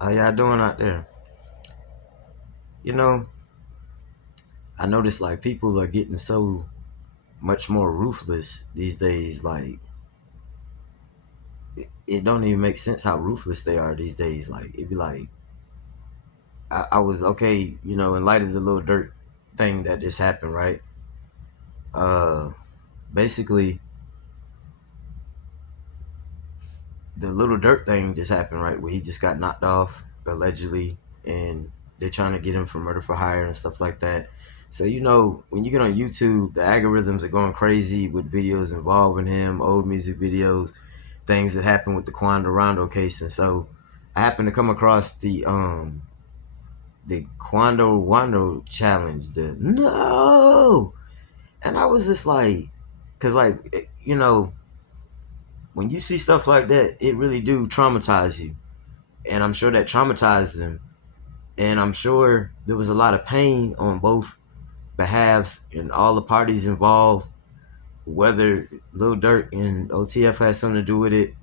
How y'all doing out there? You know, I noticed like people are getting so much more ruthless these days. Like it don't even make sense how ruthless they are these days. Like it'd be like I was okay, in light of the little dirt thing that just happened, right? Uh, Basically the little dirt thing just happened, right? Where he just got knocked off allegedly, and they're trying to get him for murder for hire and stuff like that. So when you get on YouTube, the algorithms are going crazy with videos involving him, old music videos, things that happened with the Quando Rondo case, and so I happened to come across the Quando Rondo challenge, the no, and I was just like, cause like when you see stuff like that, it really do traumatize you, and I'm sure that traumatized him, and I'm sure there was a lot of pain on both behalves and all the parties involved, whether Lil Durk and OTF has something to do with it,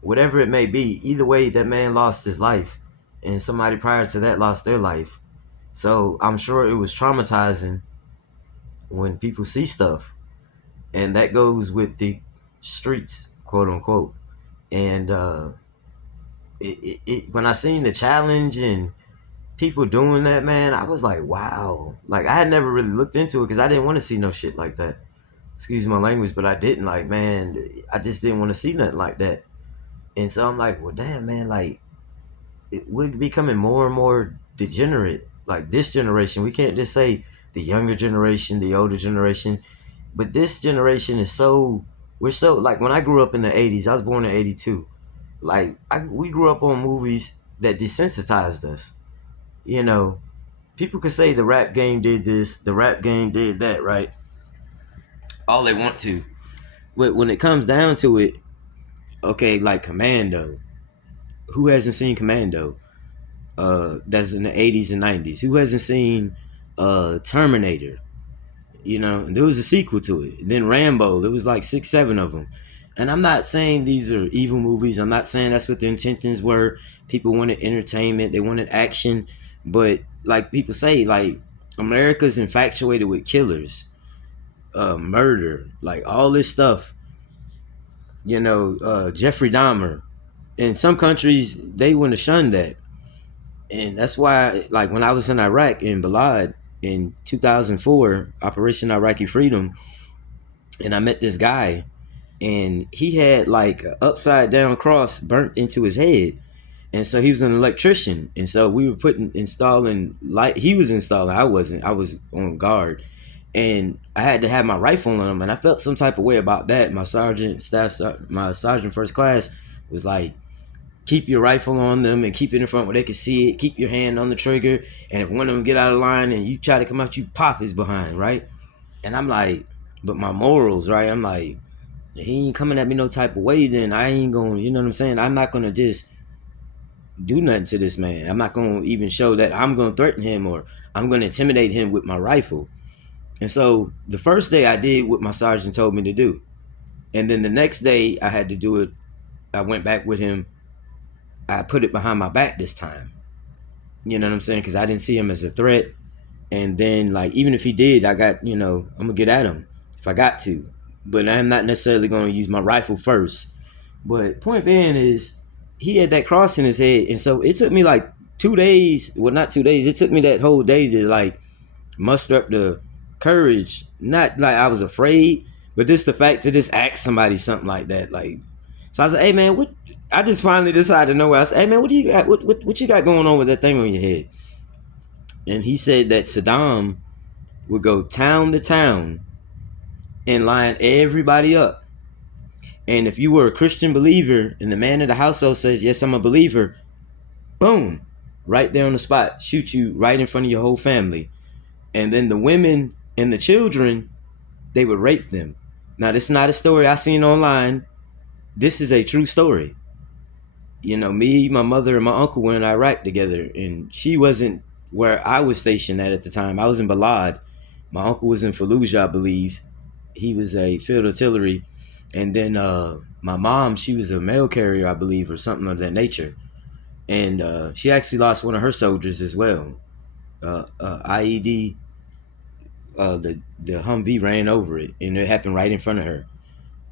whatever it may be. Either way, that man lost his life, and somebody prior to that lost their life. So I'm sure it was traumatizing when people see stuff, and that goes with the streets, quote unquote. And when I seen the challenge and people doing that, man, I was like, wow. Like I had never really looked into it because I didn't want to see no shit like that. Excuse my language, but I didn't, like, man. I just didn't want to see nothing like that. And so I'm like, well, damn, man, like we're becoming more and more degenerate. Like this generation, we can't just say the younger generation, the older generation, but this generation is so, we're so, like, when I grew up in the 80s, I was born in 82. Like we grew up on movies that desensitized us. You know, people could say the rap game did this, the rap game did that, right? All they want to. But when it comes down to it, okay, like Commando. Who hasn't seen Commando? That's in the 80s and 90s. Who hasn't seen Terminator? And there was a sequel to it. And then Rambo. There was like 6, 7 of them. And I'm not saying these are evil movies. I'm not saying that's what the intentions were. People wanted entertainment. They wanted action. But like people say, like America's infatuated with killers, murder, like all this stuff. Jeffrey Dahmer. In some countries, they want to shun that, and that's why, like when I was in Iraq in Balad in 2004, Operation Iraqi Freedom, and I met this guy, and he had like an upside down cross burnt into his head, and so he was an electrician, and so we were installing light. He was installing. I wasn't. I was on guard, and I had to have my rifle on him, and I felt some type of way about that. My sergeant first class was like, keep your rifle on them and keep it in front where they can see it. Keep your hand on the trigger, and if one of them get out of line and you try to come out, you pop his behind, right? And I'm like, but my morals, right? I'm like, he ain't coming at me no type of way. Then I ain't gonna, you know what I'm saying? I'm not gonna just do nothing to this man. I'm not gonna even show that I'm gonna threaten him or I'm gonna intimidate him with my rifle. And so the first day I did what my sergeant told me to do, and then the next day I had to do it. I went back with him. I put it behind my back this time. You know what I'm saying? Because I didn't see him as a threat. And then, like, even if he did, I'm gonna get at him if I got to. But I'm not necessarily gonna use my rifle first. But point being is, he had that cross in his head, and so it took me like 2 days. Well, not 2 days. It took me that whole day to like muster up the courage. Not like I was afraid, but just the fact to just ask somebody something like that. Like, so I was like, "Hey man, what?" I just finally decided to know. I said, "Hey man, what do you got? What you got going on with that thing on your head?" And he said that Saddam would go town to town and line everybody up. And if you were a Christian believer and the man of the household says, "Yes, I'm a believer," boom, right there on the spot, shoot you right in front of your whole family. And then the women and the children, they would rape them. Now, this is not a story I seen online. This is a true story. Me, my mother, and my uncle were in Iraq together, and she wasn't where I was stationed at the time. I was in Balad. My uncle was in Fallujah, I believe. He was a field artillery. And then my mom, she was a mail carrier, I believe, or something of that nature. and she actually lost one of her soldiers as well. IED, the Humvee ran over it, and it happened right in front of her.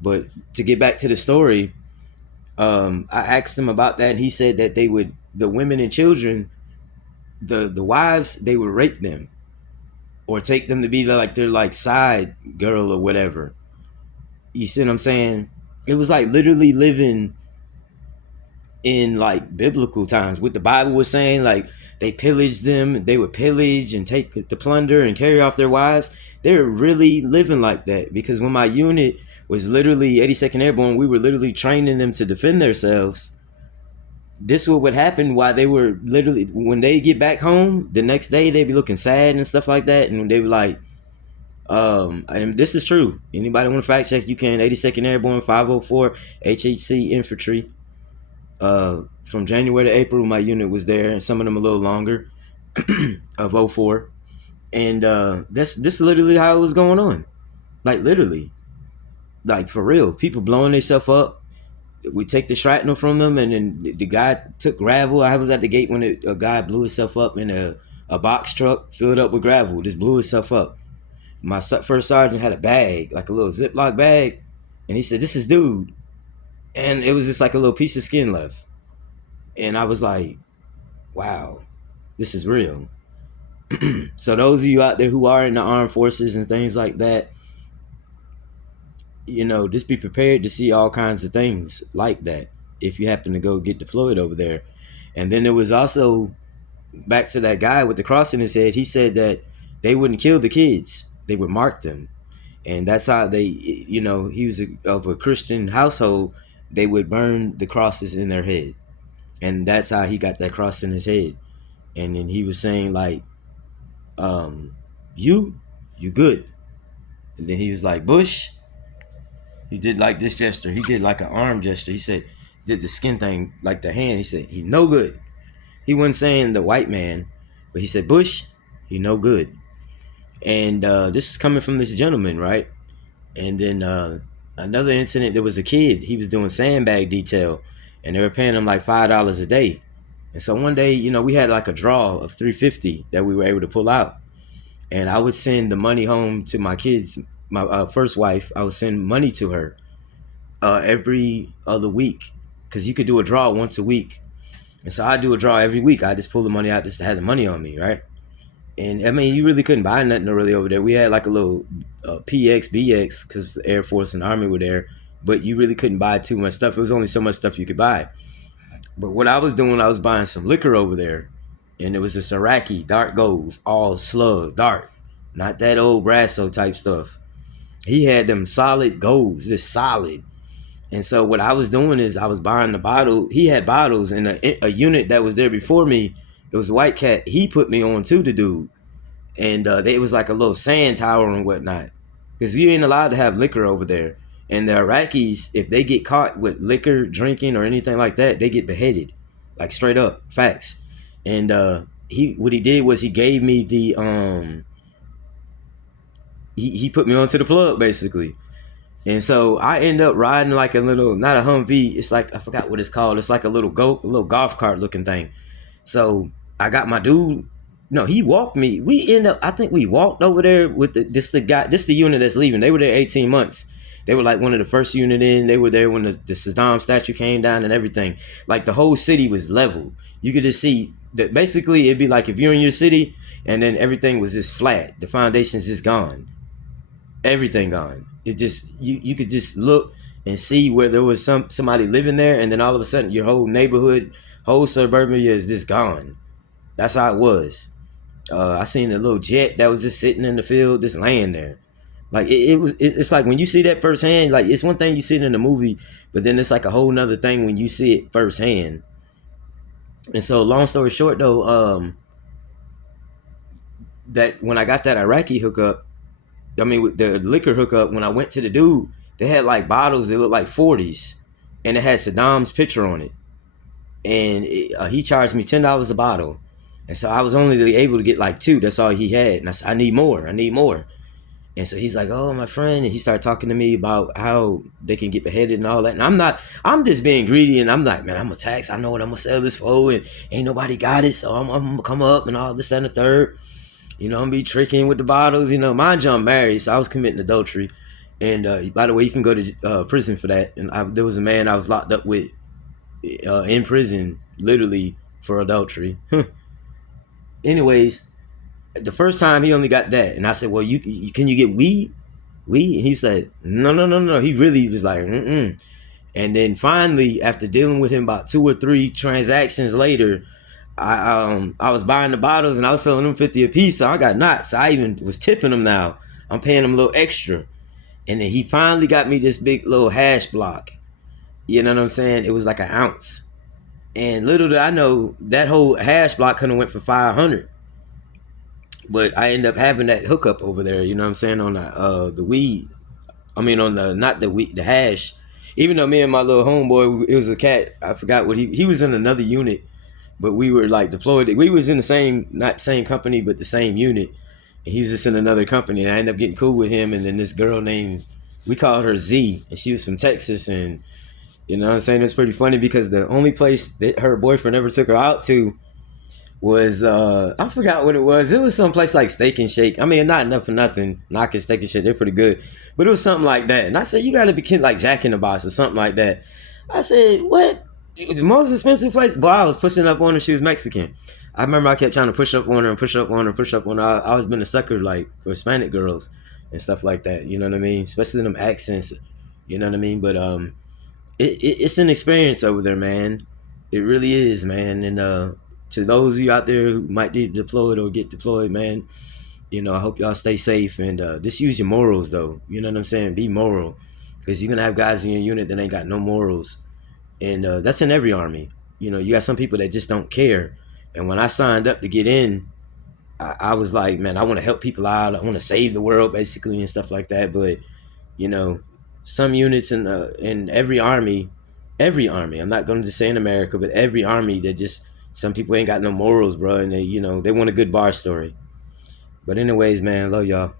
But to get back to the story, I asked him about that, and he said that the women and children, the wives, they would rape them or take them to be like their like side girl or whatever. You see what I'm saying? It was like literally living in like biblical times. What the Bible was saying, like they pillaged them, they would pillage and take the plunder and carry off their wives. They're really living like that, because when my unit was literally 82nd Airborne, we were literally training them to defend themselves. This what would happen while they were literally, when they get back home the next day, they'd be looking sad and stuff like that, and they were like, and this is true. Anybody want to fact check? You can. 82nd Airborne, 504 HHC Infantry. From January to April, my unit was there, and some of them a little longer of '04. And this is literally how it was going on. Like literally, like for real, people blowing themselves up. We take the shrapnel from them, and then the guy took gravel. I was at the gate when a guy blew himself up in a box truck filled up with gravel. Just blew himself up. My first sergeant had a bag, like a little Ziploc bag, and he said, "This is dude," and it was just like a little piece of skin left. And I was like, "Wow, this is real." So those of you out there who are in the armed forces and things like that, just be prepared to see all kinds of things like that if you happen to go get deployed over there. And then there was also, back to that guy with the cross in his head, he said that they wouldn't kill the kids, they would mark them. And that's how they, he was of a Christian household, they would burn the crosses in their head. And that's how he got that cross in his head. And then he was saying like, you good. And then he was like, Bush, he did like this gesture. He did like an arm gesture. He said, did the skin thing, like the hand. He said, he no good. He wasn't saying the white man, but he said, Bush, he no good. And this is coming from this gentleman, right? And then another incident, there was a kid. He was doing sandbag detail, and they were paying him like $5 a day. And so one day, we had like a draw of $350 that we were able to pull out. And I would send the money home to my kids. My first wife, I would send money to her every other week, because you could do a draw once a week. And so I do a draw every week. I just pull the money out just to have the money on me, right? And I mean, you really couldn't buy nothing really over there. We had like a little PX, BX, because the Air Force and Army were there, but you really couldn't buy too much stuff. It was only so much stuff you could buy. But what I was doing, I was buying some liquor over there, and it was this Iraqi dark golds, all slug, dark, not that old Brasso type stuff. He had them solid golds, just solid. And so what I was doing is I was buying the bottle. He had bottles, and a unit that was there before me, it was a white cat. He put me on to the dude, and it was like a little sand tower and whatnot, because you ain't allowed to have liquor over there. And the Iraqis, if they get caught with liquor drinking or anything like that, they get beheaded, like straight up facts. And what he did was he gave me the he put me onto the plug basically. And so I end up riding like a little, not a Humvee, it's like, I forgot what it's called. It's like a little golf cart looking thing. So I got my dude. No, he walked me. I think we walked over there with the unit that's leaving. They were there 18 months. They were like one of the first unit in. They were there when the Saddam statue came down and everything. Like the whole city was leveled. You could just see that basically it'd be like if you're in your city and then everything was just flat. The foundation's just gone. Everything gone. It just, you could just look and see where there was somebody living there, and then all of a sudden your whole neighborhood, whole suburbia is just gone. That's how it was. I seen a little jet that was just sitting in the field, just laying there. Like it's like when you see that firsthand, like it's one thing you see it in the movie, but then it's like a whole nother thing when you see it firsthand. And so long story short though, that when I got that Iraqi hookup, I mean, with the liquor hookup, when I went to the dude, they had like bottles, they looked like 40s, and it had Saddam's picture on it. And he charged me $10 a bottle. And so I was only able to get like two. That's all he had. And I said, I need more. And so he's like, "Oh, my friend," and he started talking to me about how they can get beheaded and all that. And I'm not, I'm just being greedy, and I'm like, man, I'm a tax. I know what I'm gonna sell this for, and ain't nobody got it, so I'm gonna come up and all this that, and the third. I'm gonna be tricking with the bottles. Mind you, I'm married, so I was committing adultery. And by the way, you can go to prison for that. And there was a man I was locked up with in prison, literally for adultery. Anyways, the first time he only got that, and I said, "Well, you can you get weed?" Weed, and he said, "No, no, no, no." He really was like, "Mm-mm." And then finally, after dealing with him about 2 or 3 transactions later, I was buying the bottles and I was selling them 50 a piece, so I got knots. So I even was tipping them now. I'm paying him a little extra. And then he finally got me this big little hash block. You know what I'm saying? It was like an ounce. And little did I know that whole hash block could have went for 500. But I ended up having that hookup over there, you know what I'm saying, on the weed. I mean on the not the weed, the hash. Even though me and my little homeboy, it was a cat, I forgot what he was in another unit, but we were like deployed. We was in the same, not same company, but the same unit. And he was just in another company, and I ended up getting cool with him. And then this girl named, we called her Z, and she was from Texas. And you know what I'm saying, it's pretty funny because the only place that her boyfriend ever took her out to was I forgot what it was. It was someplace like Steak and Shake. I mean, not enough for nothing. Knocking Steak and Shake, they're pretty good, but it was something like that. And I said, you got to be like Jack in the Box or something like that. I said, what? The most expensive place? Boy, I was pushing up on her. She was Mexican. I remember I kept trying to push up on her and push up on her, push up on her. I always been a sucker like for Hispanic girls and stuff like that. You know what I mean? Especially them accents. You know what I mean? But it's an experience over there, man. It really is, man. And to those of you out there who might be deployed or get deployed, man, I hope y'all stay safe and just use your morals, though. You know what I'm saying? Be moral, because you're gonna have guys in your unit that ain't got no morals, and that's in every army. You got some people that just don't care. And when I signed up to get in, I was like, man, I want to help people out. I want to save the world, basically, and stuff like that. But you know, some units in every army. I'm not going to just say in America, but every army, that just some people ain't got no morals, bro, and they want a good bar story. But anyways, man, love y'all.